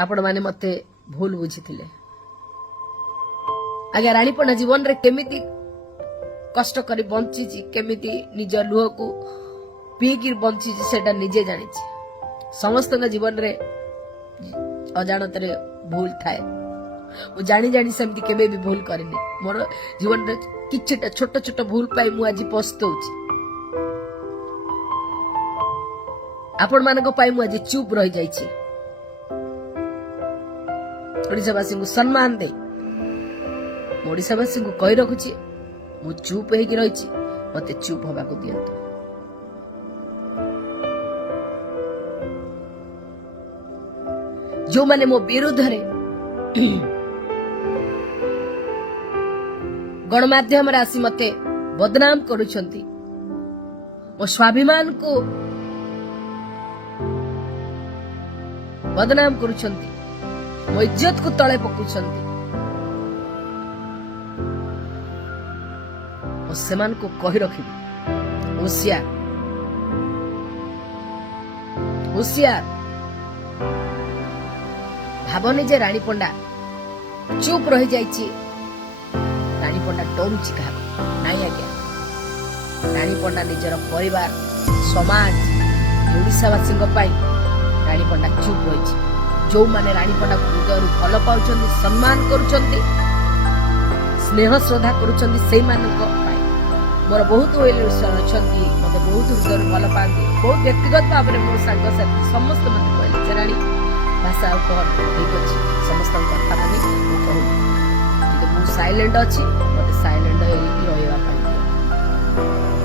आपण माने मते भूल बुझी आज्ञा राणी पंडा जीवन रे केमिति कष्ट करी बंची केमिति निज लुह को पीकी बंची सेटा निजे जानी समस्त जीवन रे अजाणत भूल थाए मु जानी जानी सेमती केबे भी भूल करेनी मोर जीवन रे किछटा छोट छोट भूल पाई मु आज पछतौची आपण मानक पाई मु आज चुप रही जाईची ओडिशावासी को सम्मान दे ओडिशावासी को कही रखुची मु चुप होगी रही मते चुप होगा दिंतु जो माने मो विरुद्ध रे गणमाध्यम आसी मते बदनाम करुछंती मो स्वाभिमान को बदनाम करुछंती मो इज्जत को तले पकुछंती सेमान को कही रखिबी होशियार होशियार भावनी जे रानी पंडा चुप रही जाइए रानी पंडा डरुची क्या नाई आज्ञा रानी पंडा निजर परिवार समाज ओडिशावासी रानी पंडा चुप रही जो माने रानी पंडा हृदय भल पाउछन्ति सम्मान करुछन्ति स्नेह श्रद्धा करुछन्ति सेई मानक मोर बहुत वेल अच्छा मत बहुत हृदय भल पाती बहुत व्यक्तिगत भाव में मो सांगसाथी समस्त मत कहले राणी भाषा कह ठीक अच्छे समस्त कथा मानी कहूँ साइलेंट अच्छी मत साइलेंट रही